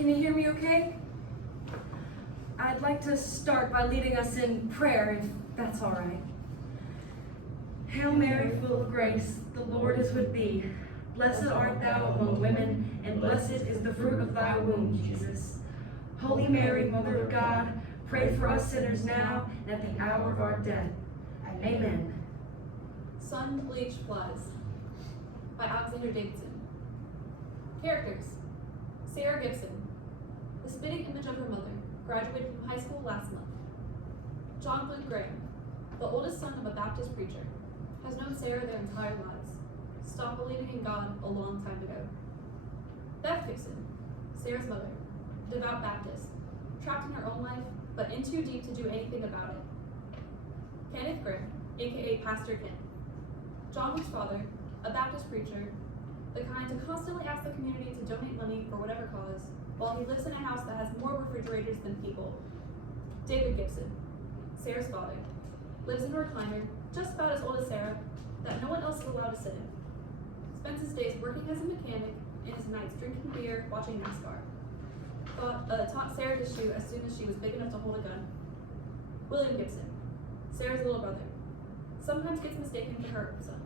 Can you hear me okay? I'd like to start by leading us in prayer, if that's all right. Hail Mary, full of grace, the Lord is with thee. Blessed art thou among women, and blessed is the fruit of thy womb, Jesus. Holy Mary, Mother of God, pray for us sinners now and at the hour of our death. Amen. Sun Bleached Flies by Alexander Davidson. Characters: Sarah Gibson, the spitting image of her mother, graduated from high school last month. John Luke Graham, the oldest son of a Baptist preacher, has known Sarah their entire lives, stopped believing in God a long time ago. Beth Gibson, Sarah's mother, devout Baptist, trapped in her own life, but in too deep to do anything about it. Kenneth Grimm, aka Pastor Ken, John Luke's father, a Baptist preacher, the kind to constantly ask the community to donate money for whatever cause, while he lives in a house that has more refrigerators than people. David Gibson, Sarah's father, lives in a recliner just about as old as Sarah that no one else is allowed to sit in. Spends his days working as a mechanic and his nights drinking beer, watching NASCAR. Taught Sarah to shoot as soon as she was big enough to hold a gun. William Gibson, Sarah's little brother, sometimes gets mistaken for her son.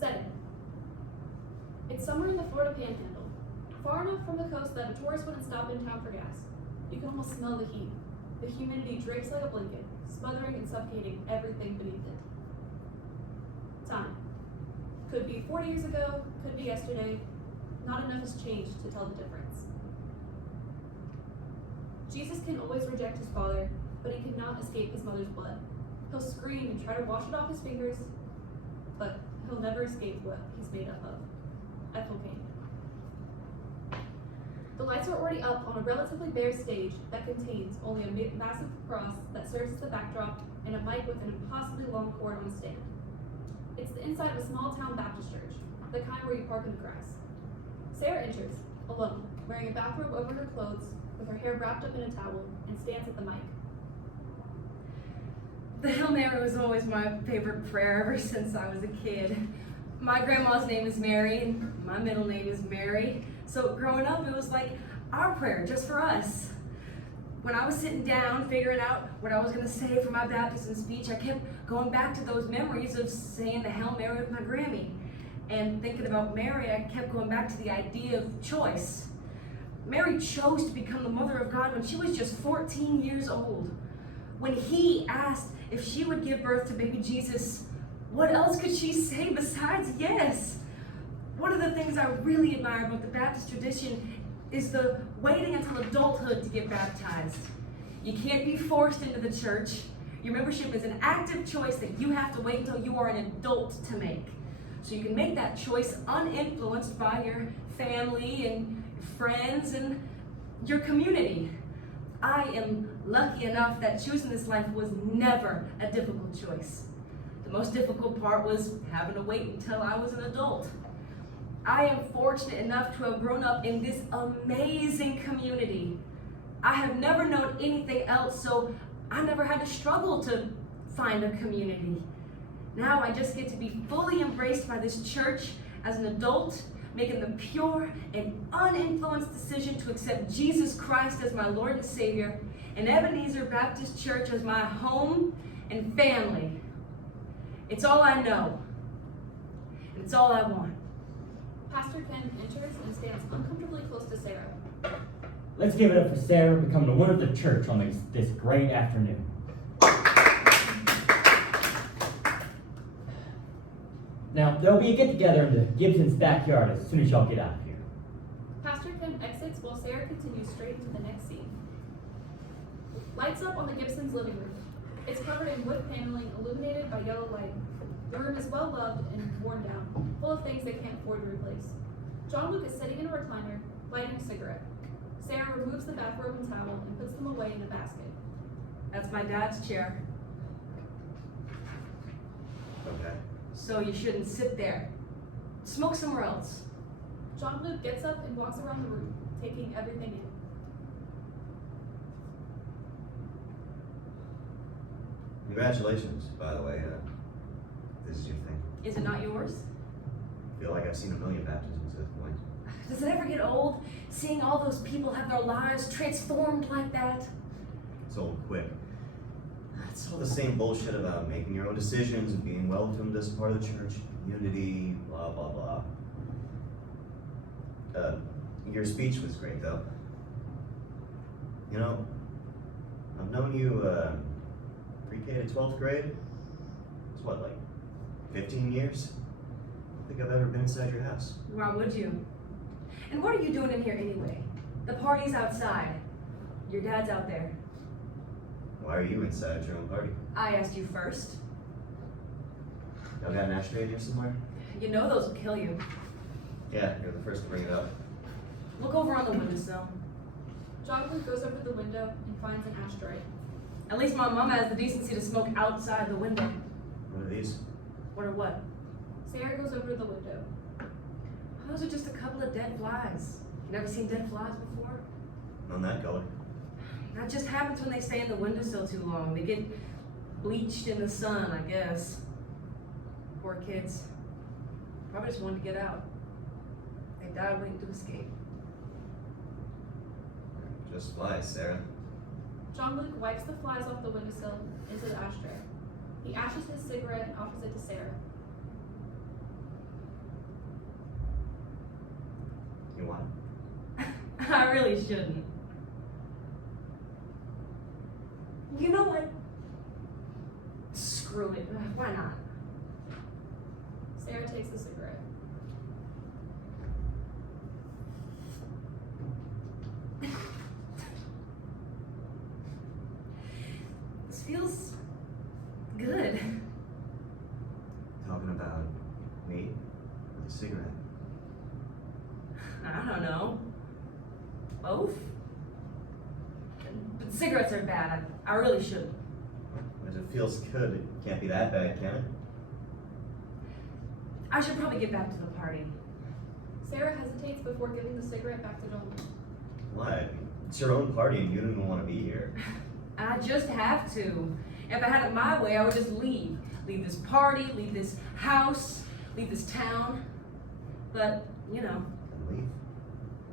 Setting: it's somewhere in the Florida Panhandle, far enough from the coast that a tourist wouldn't stop in town for gas. You can almost smell the heat. The humidity drapes like a blanket, smothering and suffocating everything beneath it. Time: could be 40 years ago, could be yesterday. Not enough has changed to tell the difference. Jesus can always reject his father, but he cannot escape his mother's blood. He'll scream and try to wash it off his fingers, but he'll never escape what he's made up of. Ethel Kane. The lights are already up on a relatively bare stage that contains only a massive cross that serves as the backdrop and a mic with an impossibly long cord on a stand. It's the inside of a small town Baptist church, the kind where you park in the grass. Sarah enters, alone, wearing a bathrobe over her clothes, with her hair wrapped up in a towel, and stands at the mic. The Hail Mary was always my favorite prayer ever since I was a kid. My grandma's name is Mary, and my middle name is Mary. So growing up, it was like our prayer, just for us. When I was sitting down, figuring out what I was going to say for my baptism speech, I kept going back to those memories of saying the Hail Mary with my Grammy. And thinking about Mary, I kept going back to the idea of choice. Mary chose to become the mother of God when she was just 14 years old. When he asked if she would give birth to baby Jesus, what else could she say besides yes? One of the things I really admire about the Baptist tradition is the waiting until adulthood to get baptized. You can't be forced into the church. Your membership is an active choice that you have to wait until you are an adult to make. So you can make that choice uninfluenced by your family and friends and your community. I am lucky enough that choosing this life was never a difficult choice. The most difficult part was having to wait until I was an adult. I am fortunate enough to have grown up in this amazing community. I have never known anything else, so I never had to struggle to find a community. Now I just get to be fully embraced by this church as an adult, making the pure and uninfluenced decision to accept Jesus Christ as my Lord and Savior, and Ebenezer Baptist Church as my home and family. It's all I know, and it's all I want. Pastor Ken enters and stands uncomfortably close to Sarah. Let's give it up for Sarah becoming the woman of the church on this great afternoon. Now, there'll be a get-together in the Gibson's backyard as soon as y'all get out of here. Pastor Ken exits while Sarah continues straight into the next scene. Lights up on the Gibsons' living room. It's covered in wood paneling illuminated by yellow light. The room is well loved and worn down, full of things they can't afford to replace. John Luke is sitting in a recliner, lighting a cigarette. Sarah removes the bathrobe and towel and puts them away in a basket. That's my dad's chair. Okay. So you shouldn't sit there. Smoke somewhere else. John Luke gets up and walks around the room, taking everything in. Congratulations, by the way. This is your thing. Is it not yours? I feel like I've seen a million baptisms at this point. Does it ever get old seeing all those people have their lives transformed like that? It's old quick. It's all the same bullshit about making your own decisions and being welcomed as part of the church community, blah, blah, blah. Your speech was great, though. You know, I've known you, pre-K to 12th grade. It's what, like 15 years? I don't think I've ever been inside your house. Why would you? And what are you doing in here anyway? The party's outside. Your dad's out there. Why are you inside your own party? I asked you first. Y'all got an ashtray in here somewhere? You know those will kill you. Yeah, you're the first to bring it up. Look over on the windowsill. John Luke goes over to the window and finds an ashtray. At least my mom has the decency to smoke outside the window. What are these? What or what? Sarah goes over to the window. Those are just a couple of dead flies. You never seen dead flies before? On that color. That just happens when they stay in the windowsill too long. They get bleached in the sun, I guess. Poor kids. Probably just wanted to get out. They died waiting to escape. Just flies, Sarah. John Luke wipes the flies off the windowsill into the ashtray. He ashes his cigarette and offers it to Sarah. You want it? I really shouldn't. You know what? Screw it. Why not? Sarah takes the cigarette. This feels good. Talking about me or the cigarette? I don't know. Both? But cigarettes are bad. I really shouldn't. But if it feels good, it can't be that bad, can it? I should probably get back to the party. Sarah hesitates before giving the cigarette back to John Luke. Why? It's your own party and you don't even want to be here. I just have to. If I had it my way, I would just leave. Leave this party, leave this house, leave this town. But, you know. Then leave.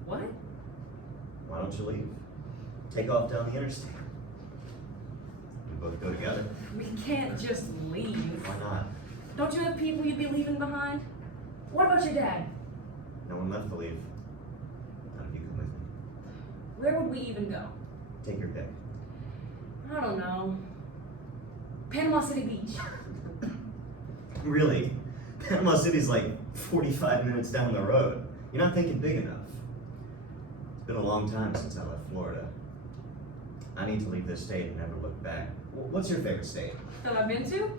What? Why don't you leave? Take off down the interstate. We both go together. We can't just leave. Why not? Don't you have people you'd be leaving behind? What about your dad? No one left to leave. None of you come with me. Where would we even go? Take your pick. I don't know. Panama City Beach. Really? Panama City's like 45 minutes down the road. You're not thinking big enough. It's been a long time since I left Florida. I need to leave this state and never look back. What's your favorite state? That I've been to?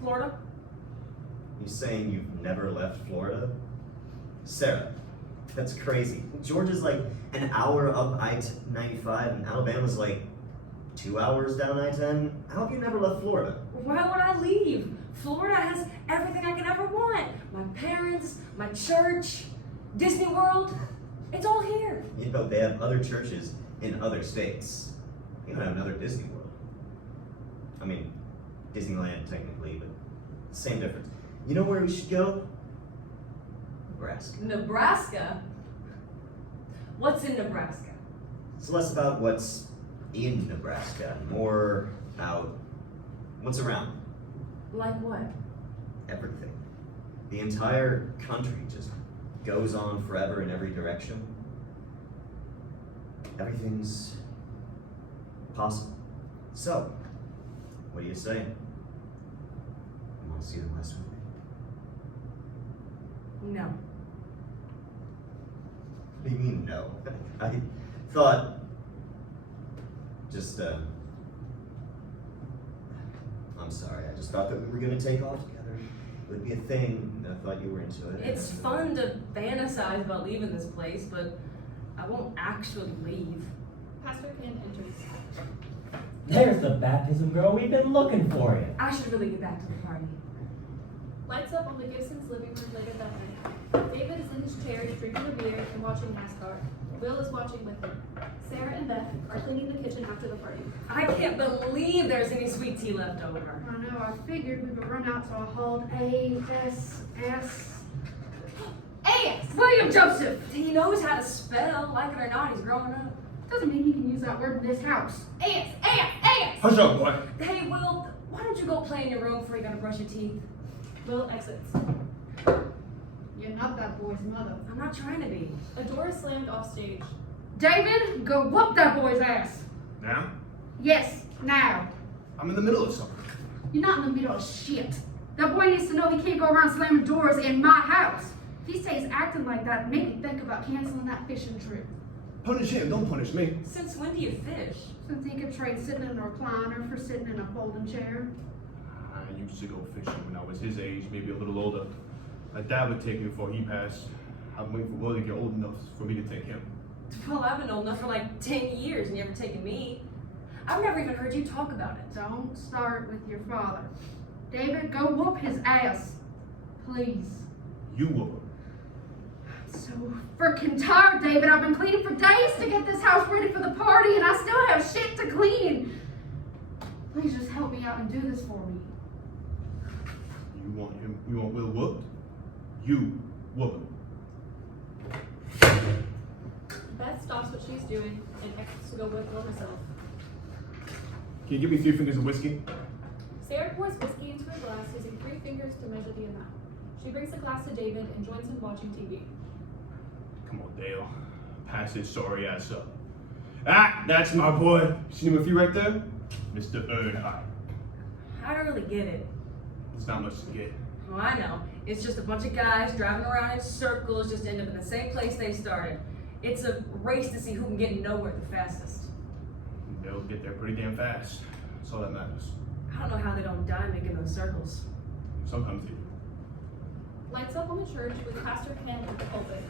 Florida? You saying you've never left Florida? Sarah, that's crazy. Georgia's like an hour up I-95 and Alabama's like 2 hours down I-10. How have you never left Florida? Why would I leave? Florida has everything I could ever want. My parents, my church, Disney World. It's all here. You know, they have other churches in other states. You don't have another Disney World. I mean, Disneyland technically, but same difference. You know where we should go? Nebraska. Nebraska? What's in Nebraska? It's less about what's in Nebraska, and more about what's around. Like what? Everything. The entire country just goes on forever in every direction. Everything's possible. So, what do you say? You want to see the West with me? No. What do you mean, no? I thought, I'm sorry, I just thought that we were gonna take off together. It would be a thing, and I thought you were into it. It's fun to fantasize about leaving this place, but I won't actually leave. Pastor Ken enters. There's the baptism girl. We've been looking for you. I should really get back to the party. Lights up on the Gibson's living room later that night. David is in his chair drinking a beer and watching NASCAR. Will is watching with him. Sarah and Beth are cleaning the kitchen after the party. I can't believe there's any sweet tea left over. I know, I figured we would run out, so I hauled A-S-S. Ass! William Joseph! He knows how to spell, like it or not, he's growing up. Doesn't mean he can use that word in this house. Ass! Ass! Ass! Hush up, boy. Hey, Will, why don't you go play in your room before you gotta brush your teeth? Will exits. You're not that boy's mother. I'm not trying to be. A door is slammed off stage. David, go whoop that boy's ass. Now? Yes, now. I'm in the middle of something. You're not in the middle of shit. That boy needs to know he can't go around slamming doors in my house. If he stays acting like that, make me think about canceling that fishing trip. Punish him, don't punish me. Since when do you fish? Since he could trade sitting in a recliner for sitting in a folding chair. I used to go fishing when I was his age, maybe a little older. My dad would take me before he passed. I'm waiting for Will to get old enough for me to take him. Well, I've been old enough for like 10 years and you haven't taken me. I've never even heard you talk about it. Don't start with your father. David, go whoop his ass. Please. You will. I'm so freaking tired, David. I've been cleaning for days to get this house ready for the party and I still have shit to clean. Please just help me out and do this for me. You want Will whooped? You whoop him. Beth stops what she's doing and exits to go with Will herself. Can you give me 3 fingers of whiskey? Sarah pours whiskey into her glass, using 3 fingers to measure the amount. She brings the glass to David and joins him watching TV. Come on, Dale. Pass his sorry ass up. Ah, that's my boy. See him with you right there? Mr. Earnhardt. I don't really get it. It's not much to get. Well, I know. It's just a bunch of guys driving around in circles just to end up in the same place they started. It's a race to see who can get nowhere the fastest. They'll get there pretty damn fast. That's all that matters. I don't know how they don't die making those circles. Sometimes they do. Lights up on the church with Pastor Ken at the pulpit.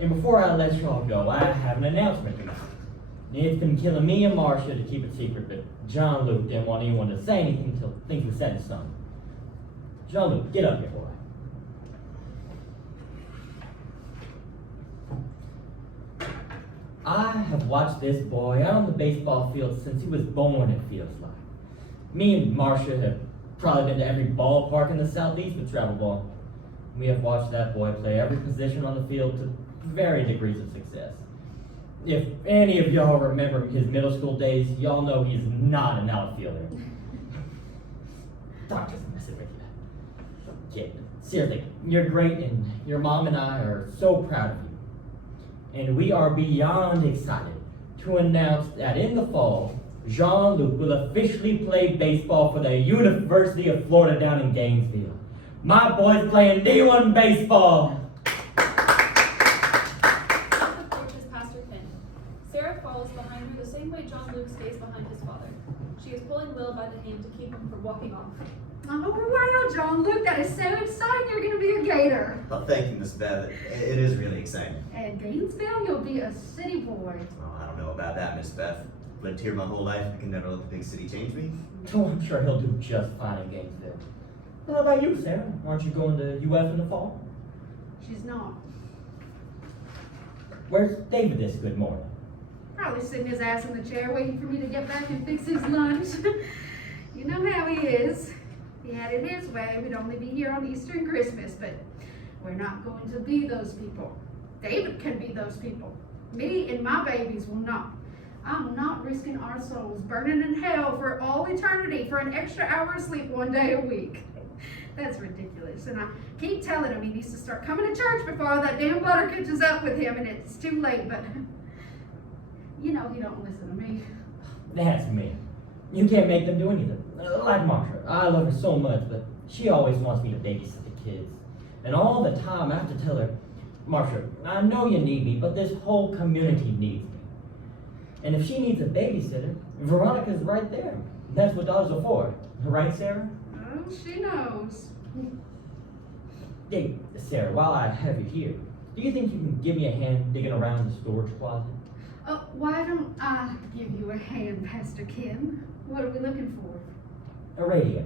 And before I let y'all go, I have an announcement to make. It's been killing me and Marcia to keep it secret, but John Luke didn't want anyone to say anything until things were set in stone. John Luke, get up here, boy. I have watched this boy out on the baseball field since he was born, it feels like. Me and Marcia have probably been to every ballpark in the Southeast with travel ball. We have watched that boy play every position on the field to varying degrees of success. If any of y'all remember his middle school days, y'all know he's not an outfielder. Doctor's messing with you. Kid, seriously, you're great, and your mom and I are so proud of you. And we are beyond excited to announce that in the fall, Jean-Luc will officially play baseball for the University of Florida down in Gainesville. My boy's playing D1 baseball. Approaches Pastor Ken. Sarah follows behind her the same way John Luke stays behind his father. She is pulling Will by the hand to keep him from walking off. Oh, wow, John Luke, that is so exciting. You're going to be a Gator. Well, thank you, Miss Beth. It is really exciting. At Gainesville, you'll be a city boy. Well, I don't know about that, Miss Beth. Lived here my whole life. I can never let the big city change me. Oh, I'm sure he'll do just fine in Gainesville. Well, how about you, Sarah? Aren't you going to UF in the fall? She's not. Where's David this good morning? Probably sitting his ass in the chair waiting for me to get back and fix his lunch. You know how he is. If he had it his way, we'd only be here on Easter and Christmas, but we're not going to be those people. David can be those people. Me and my babies will not. I'm not risking our souls burning in hell for all eternity for an extra hour of sleep one day a week. That's ridiculous. And I keep telling him he needs to start coming to church before all that damn butter catches up with him, and it's too late, but you know he don't listen to me. That's me. You can't make them do anything. Like Marsha, I love her so much, but she always wants me to babysit the kids. And all the time I have to tell her, Marsha, I know you need me, but this whole community needs me. And if she needs a babysitter, Veronica's right there. That's what daughters are for. Right, Sarah? Oh, she knows. Hey, Sarah, while I have you here, do you think you can give me a hand digging around the storage closet? Why don't I give you a hand, Pastor Kim? What are we looking for? A radio.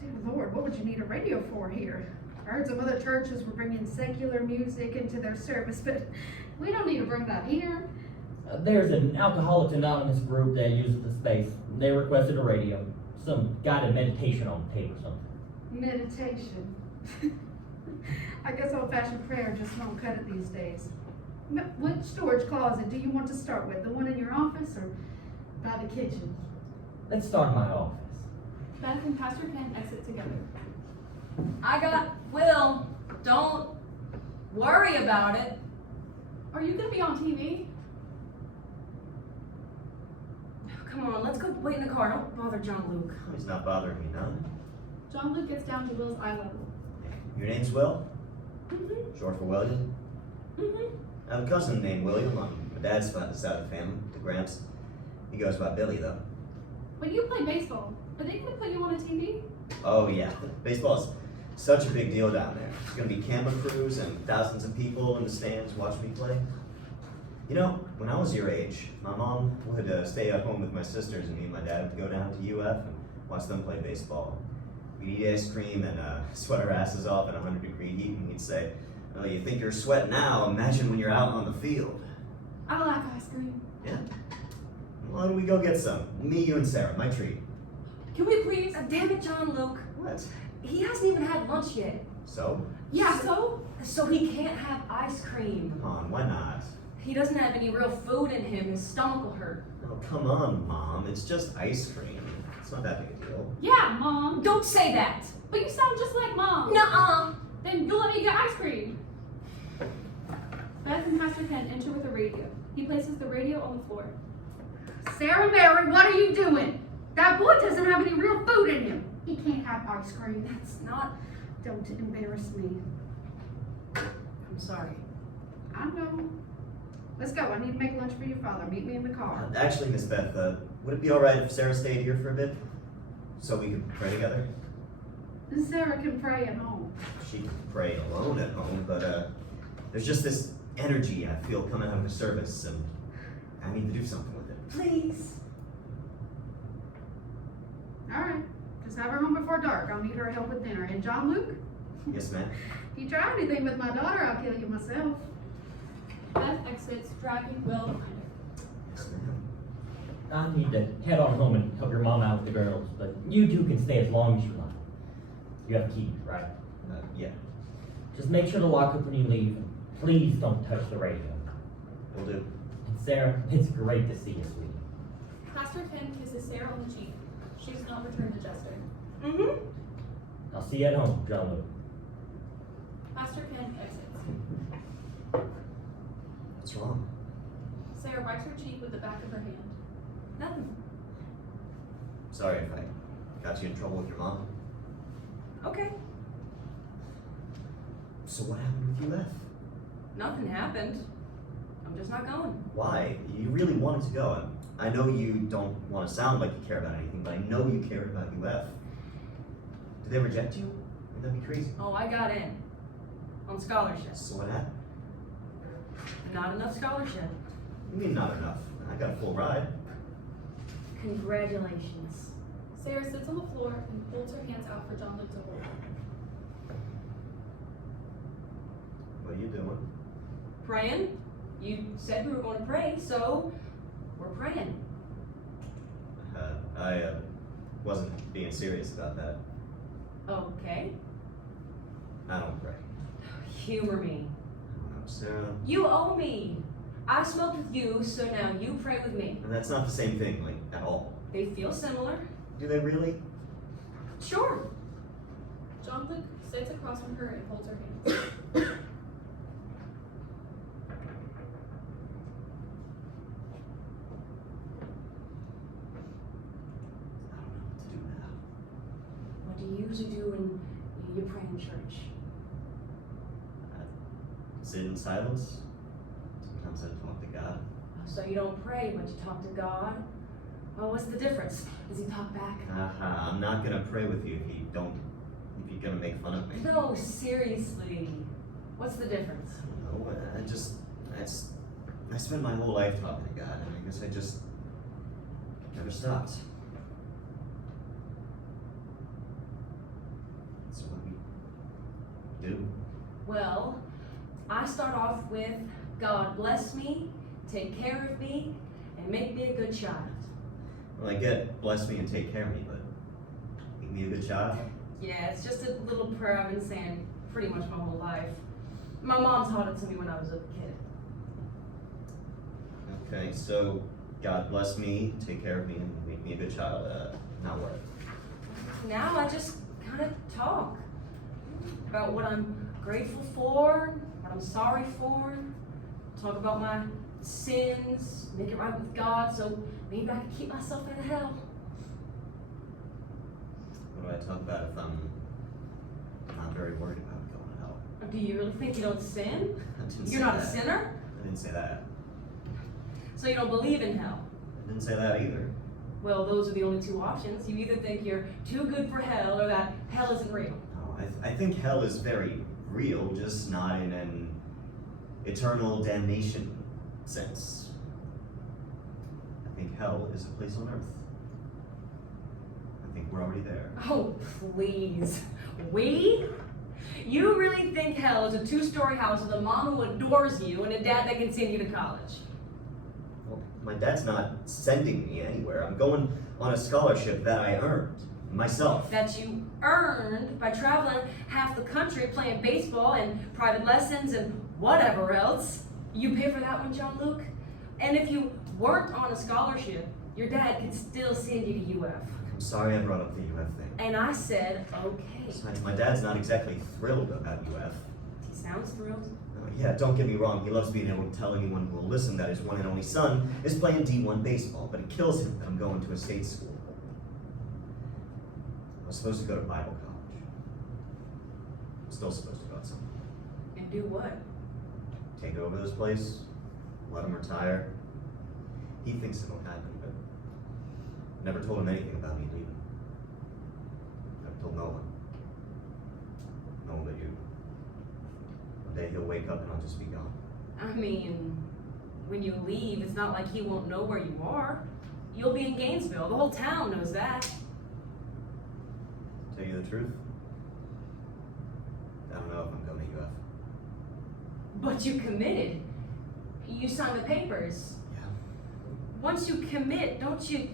Dear Lord, what would you need a radio for here? I heard some other churches were bringing secular music into their service, but we don't need to bring that here. There's an Alcoholics Anonymous group that uses the space. They requested a radio, some guided meditation on tape or something. Meditation. I guess old-fashioned prayer just won't cut it these days. What storage closet do you want to start with? The one in your office or by the kitchen? Let's start in my office. Beth and Pastor Ken exit together. I got Will. Don't worry about it. Are you gonna be on TV? Come on, let's go wait in the car. Don't bother John Luke. He's not bothering me none. John Luke gets down to Will's eye level. Your name's Will? Mm-hmm. Short for William? Mm-hmm. I have a cousin named William on my dad's side of the family, the Gramps. He goes by Billy, though. When you play baseball, are they gonna put you on a TV? Oh, yeah. Baseball's such a big deal down there. There's gonna be camera crews and thousands of people in the stands watching me play. You know, when I was your age, my mom would stay at home with my sisters, and me and my dad would go down to UF and watch them play baseball. We'd eat ice cream and sweat our asses off in 100-degree heat, and we'd say, "Oh, you think you're sweating now? Imagine when you're out on the field." I like ice cream. Yeah. Why don't we go get some? Me, you, and Sarah. My treat. Can we please? Damn it, John Luke. What? He hasn't even had lunch yet. So? Yeah, so? So he can't have ice cream. Come on, why not? He doesn't have any real food in him. His stomach will hurt. Oh, come on, Mom. It's just ice cream. It's not that big a deal. Yeah, Mom. Don't say that. But you sound just like Mom. Nuh-uh. Then you'll let me get ice cream. Beth and Pastor Ken enter with a radio. He places the radio on the floor. Sarah Mary, what are you doing? That boy doesn't have any real food in him. He can't have ice cream. That's not... Don't embarrass me. I'm sorry. I know. Let's go. I need to make lunch for your father. Meet me in the car. Actually, Miss Beth, would it be all right if Sarah stayed here for a bit? So we could pray together? Sarah can pray at home. She can pray alone at home, but there's just this energy I feel coming out of the service, and I need to do something with it. Please. All right. Just have her home before dark. I'll need her help with dinner. And John Luke, Yes, ma'am? if you try anything with my daughter, I'll kill you myself. Beth exits, dragging Will behind her. Yes, ma'am. I need to head on home and help your mom out with the girls, but you two can stay as long as you like. You have keys, right? Yeah, Just make sure to lock up when you leave. And please don't touch the radio. will do. And Sarah, it's great to see you, sweetie. Pastor Ken kisses Sarah on the cheek. She does not return the gesture. Mm-hmm. I'll see you at home, John Luke. Pastor Ken exits. What's wrong? Sarah wipes her cheek with the back of her hand. Nothing. Sorry if I got you in trouble with your mom. Okay. So what happened with UF? Nothing happened. I'm just not going. Why? You really wanted to go. I know you don't want to sound like you care about anything, but I know you care about UF. Did they reject you? That'd be crazy. Oh, I got in. On scholarships. So what happened? Not enough scholarship. You mean not enough? I got a full ride. Congratulations. Sarah sits on the floor and holds her hands out for John Luke to hold. What are you doing? Praying? You said we were going to pray, so we're praying. I wasn't being serious about that. Okay. I don't pray. Humor me. I don't know, Sarah. You owe me. I smoked with you, so now you pray with me. And that's not the same thing, like, at all. They feel similar. Do they really? Sure. John Luke sits across from her and holds her hands. I don't know what to do now. What do you usually do when you pray in church? Sit in silence. Sometimes I talk to God. So you don't pray, but you talk to God? Well, what's the difference? Does he talk back? I'm not gonna pray with you if you're gonna make fun of me. No, seriously. What's the difference? I don't know. I spent my whole life talking to God, and I guess I just never stopped. So what are we do? Well, I start off with, God bless me, take care of me, and make me a good child. Well, I get bless me and take care of me, but make me a good child? Yeah, it's just a little prayer I've been saying pretty much my whole life. My mom taught it to me when I was a kid. Okay, so God bless me, take care of me, and make me a good child. Now what? Now I just kind of talk about what I'm grateful for, what I'm sorry for, talk about my sins, make it right with God so maybe I can keep myself out of hell. What do I talk about if I'm not very worried about going to hell? Do you really think you don't sin? I didn't You're say not a that. sinner? I didn't say that. So you don't believe in hell? I didn't say that either. Well, those are the only two options. You either think you're too good for hell or that hell isn't real. No, I think hell is very real, just not in an eternal damnation sense. I think hell is a place on earth. I think we're already there. Oh, please. We? You really think hell is a 2-story house with a mom who adores you and a dad that can send you to college? Well, my dad's not sending me anywhere. I'm going on a scholarship that I earned myself. That you earned by traveling half the country playing baseball and private lessons and whatever else. You pay for that one, John Luke? And if you weren't on a scholarship, your dad could still send you to UF. I'm sorry I brought up the UF thing. And I said, okay. Besides, my dad's not exactly thrilled about UF. He sounds thrilled. Yeah, don't get me wrong, he loves being able to tell anyone who will listen that his one and only son is playing D1 baseball, but it kills him that I'm going to a state school. I was supposed to go to Bible college. I'm still supposed to go at some point. And do what? Take over this place, let him retire. He thinks it'll happen, but never told him anything about me leaving. Never told no one. No one but you. One day he'll wake up and I'll just be gone. I mean, when you leave, it's not like he won't know where you are. You'll be in Gainesville. The whole town knows that. Tell you the truth, I don't know if I'm going to UF. But you committed. You signed the papers. Yeah. Once you commit, don't you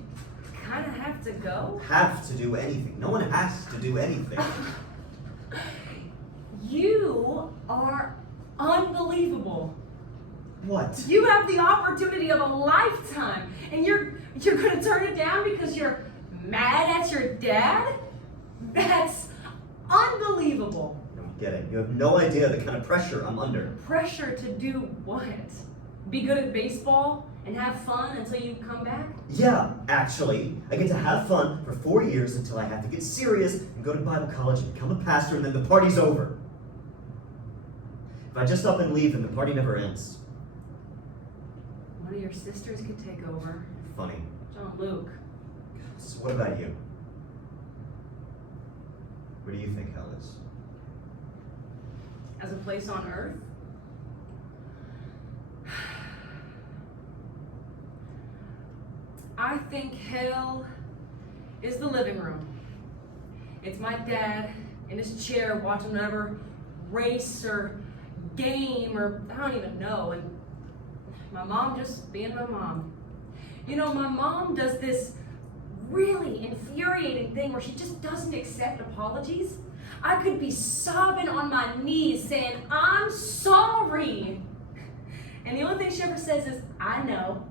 kind of have to go? Have to do anything. No one has to do anything. You are unbelievable. What? You have the opportunity of a lifetime, and you're gonna turn it down because you're mad at your dad? That's unbelievable. You don't get it. You have no idea the kind of pressure I'm under. Pressure to do what? Be good at baseball and have fun until you come back? Yeah, actually, I get to have fun for 4 years until I have to get serious and go to Bible college and become a pastor, and then the party's over. If I just up and leave, then the party never ends. One of your sisters could take over. Funny. John Luke. So what about you? Where do you think hell is? As a place on earth? I think hell is the living room. It's my dad in his chair watching whatever race or game or I don't even know, and my mom just being my mom. You know, my mom does this really infuriating thing where she just doesn't accept apologies. I could be sobbing on my knees saying, I'm sorry. And the only thing she ever says is, I know.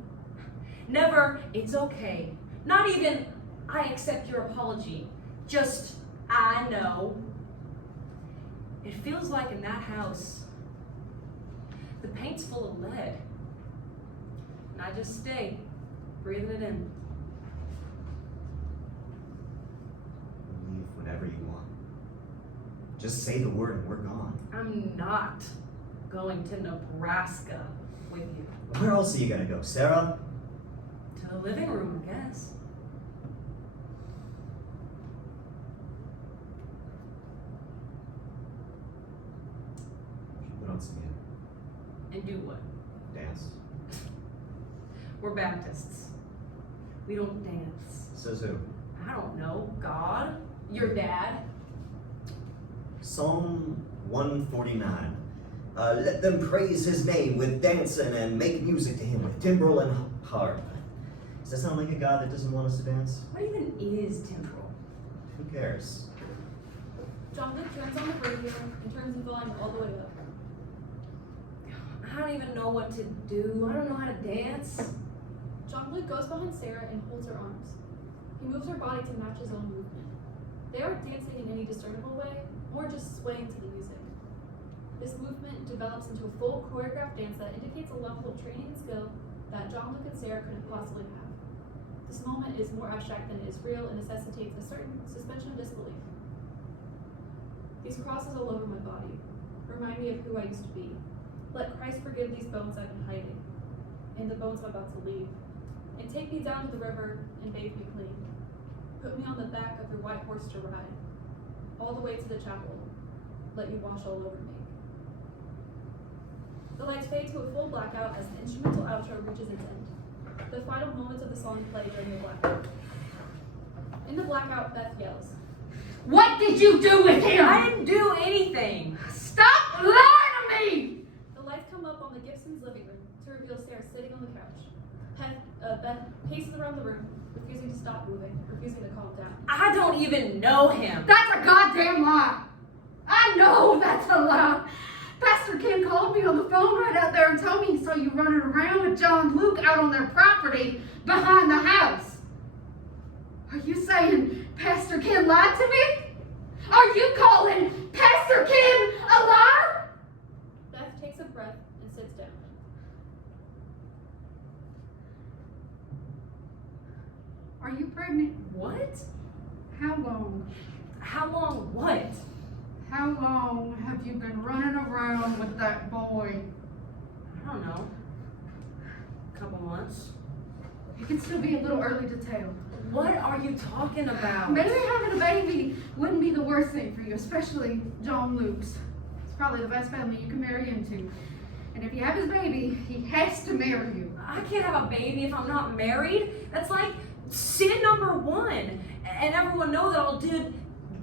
Never, it's okay. Not even, I accept your apology. Just, I know. It feels like in that house, the paint's full of lead. And I just stay, breathing it in. Leave whenever you want. Just say the word and we're gone. I'm not going to Nebraska with you. Where else are you gonna go, Sarah? To the living room, I guess. We should put on some music. And do what? Dance. We're Baptists. We don't dance. Says who? I don't know. God? Your dad? Psalm 149. Let them praise his name with dancing and make music to him with timbrel and harp. Does that sound like a God that doesn't want us to dance? What even is timbrel? Who cares? John Luke turns on the radio and turns the volume all the way up. I don't even know what to do. I don't know how to dance. John Luke goes behind Sarah and holds her arms. He moves her body to match his own movement. They aren't dancing in any discernible way, more just swaying to the music. This movement develops into a full choreographed dance that indicates a level of training and skill that John Luke and Sarah couldn't possibly have. This moment is more abstract than it is real and necessitates a certain suspension of disbelief. These crosses all over my body remind me of who I used to be. Let Christ forgive these bones I've been hiding, and the bones I'm about to leave, and take me down to the river and bathe me clean. Put me on the back of your white horse to ride, all the way to the chapel. Let you wash all over me. The lights fade to a full blackout as the instrumental outro reaches its end. The final moments of the song play during the blackout. In the blackout, Beth yells, What did you do with him? I didn't do anything. Stop lying to me! The lights come up on the Gibsons' living room to reveal Sarah sitting on the couch. Beth paces around the room, refusing to stop moving, refusing to calm down. I don't even know him. That's a goddamn lie. I know that's a lie. Pastor Ken called me on the phone right out there and told me he saw you running around with John Luke out on their property behind the house. Are you saying Pastor Ken lied to me? Are you calling Pastor Ken a liar? Beth takes a breath and sits down. Are you pregnant? What? How long? How long what? How long have you been running around with that boy? I don't know. A couple months. It can still be a little early to tell. What are you talking about? Maybe having a baby wouldn't be the worst thing for you, especially John Luke's. It's probably the best family you can marry into. And if you have his baby, he has to marry you. I can't have a baby if I'm not married. That's like sin number one. And everyone knows that I'll do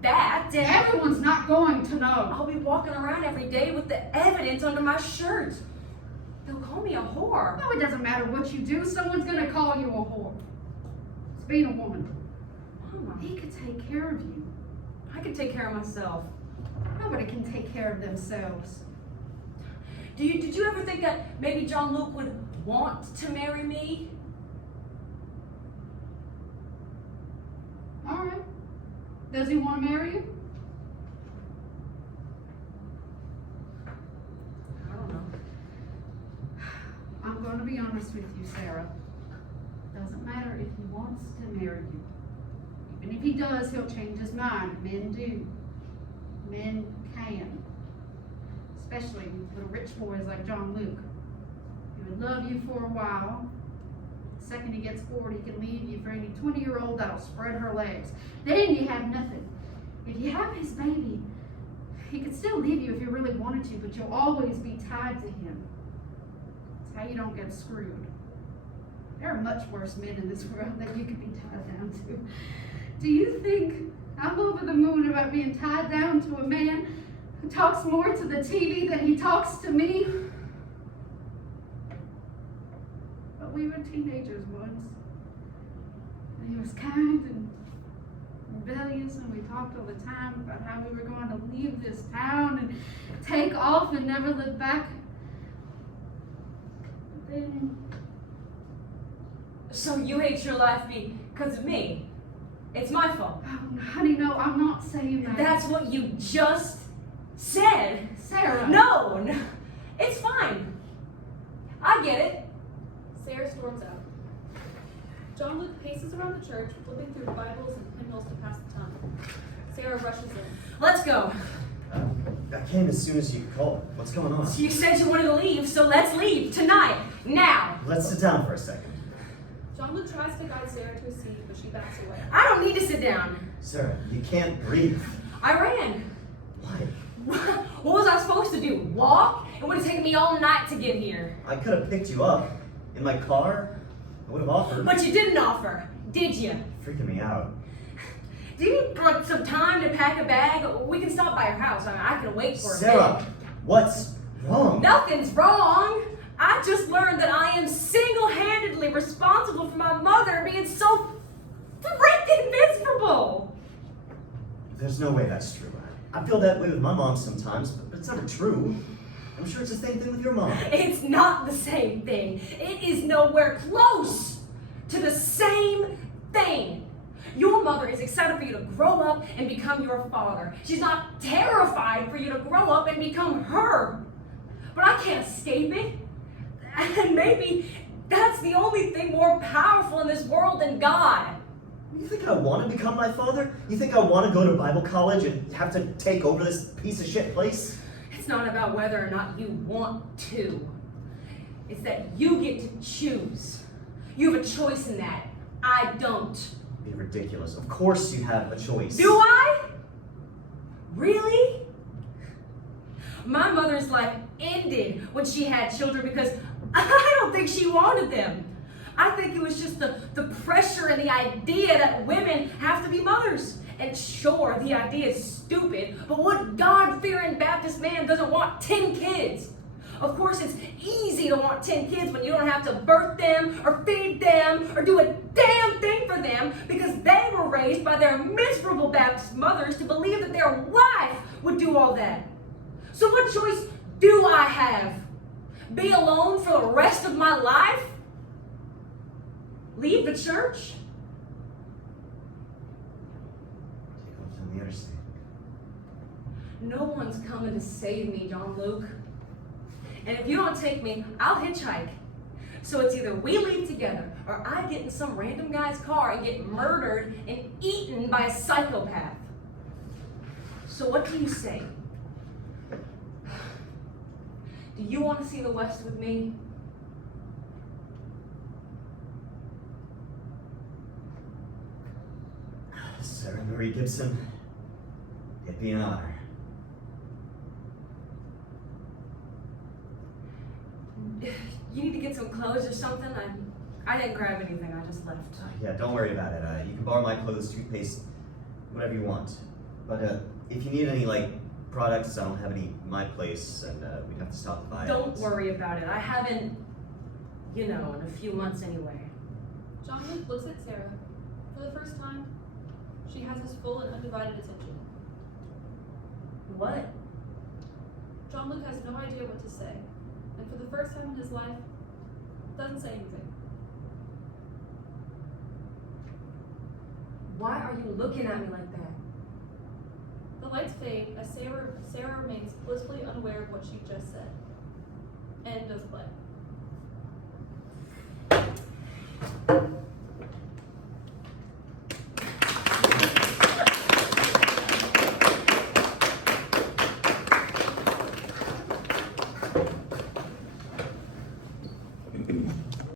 that. And Everyone's not going to know. I'll be walking around every day with the evidence under my shirt. They'll call me a whore. No, it doesn't matter what you do, someone's going to call you a whore. It's being a woman. Mama, He could take care of you. I can take care of myself. Nobody can take care of themselves. Did you ever think that maybe John Luke would want to marry me? All right. Does he want to marry you? I don't know. I'm going to be honest with you, Sarah. Doesn't matter if he wants to marry you. Even if he does, he'll change his mind. Men do. Men can. Especially little rich boys like John Luke. He would love you for a while. The second he gets bored, he can leave you for any 20-year-old that'll spread her legs. Then you have nothing. If you have his baby, he could still leave you if you really wanted to, but you'll always be tied to him. It's how you don't get screwed. There are much worse men in this world that you could be tied down to. Do you think I'm over the moon about being tied down to a man who talks more to the TV than he talks to me? But we were teenagers once. And he was kind and rebellious, and we talked all the time about how we were going to leave this town and take off and never look back. But then So you hate your life because of me? It's my fault. oh, honey, no, I'm not saying that. That's what you just said. Sarah. No, it's fine. I get it. Sarah storms out. John Luke paces around the church, flipping through Bibles and hymnals to pass the time. Sarah rushes in. Let's go. I came as soon as you called. What's going on? You said you wanted to leave, so let's leave tonight. Now. Let's sit down for a second. John Luke tries to guide Sarah to a seat, but she backs away. I don't need to sit down. Sarah, you can't breathe. I ran. Why? What was I supposed to do? Walk? It would have taken me all night to get here. I could have picked you up in my car. I would have offered. But you didn't offer, did you? Freaking me out. Do you need like some time to pack a bag? We can stop by your house. I mean, I can wait for a Sarah, bit. what's wrong? Nothing's wrong. I just learned that I am single-handedly responsible for my mother being so freaking miserable. There's no way that's true. I feel that way with my mom sometimes, but it's never true. I'm sure it's the same thing with your mom. It's not the same thing. It is nowhere close to the same thing. Your mother is excited for you to grow up and become your father. She's not terrified for you to grow up and become her. But I can't escape it. And maybe that's the only thing more powerful in this world than God. You think I want to become my father? You think I want to go to Bible college and have to take over this piece of shit place? It's not about whether or not you want to. It's that you get to choose. You have a choice in that. I don't. Be ridiculous. Of course you have a choice. Do I? Really? My mother's life ended when she had children because I don't think she wanted them. I think it was just the pressure and the idea that women have to be mothers. And sure, the idea is stupid, but what God-fearing Baptist man doesn't want 10 kids? Of course, it's easy to want 10 kids when you don't have to birth them or feed them or do a damn thing for them because they were raised by their miserable Baptist mothers to believe that their wife would do all that. So what choice do I have? Be alone for the rest of my life? Leave the church? Take off on the interstate. No one's coming to save me, John Luke. And if you don't take me, I'll hitchhike. So it's either we leave together or I get in some random guy's car and get murdered and eaten by a psychopath. So what do you say? Do you want to see the West with me? Sarah Marie Gibson, it'd be an honor. You need to get some clothes or something? I didn't grab anything, I just left. Yeah, don't worry about it. You can borrow my clothes, toothpaste, whatever you want. But if you need any, like, products, I don't have any in my place, and we'd have to stop to buy it. Don't worry about it. I haven't, in a few months anyway. John Luke looks at Sarah. For the first time, she has his full and undivided attention. What? John Luke has no idea what to say, and for the first time in his life, doesn't say anything. Why are you looking at me like that? The lights fade as Sarah remains blissfully unaware of what she just said. End of play.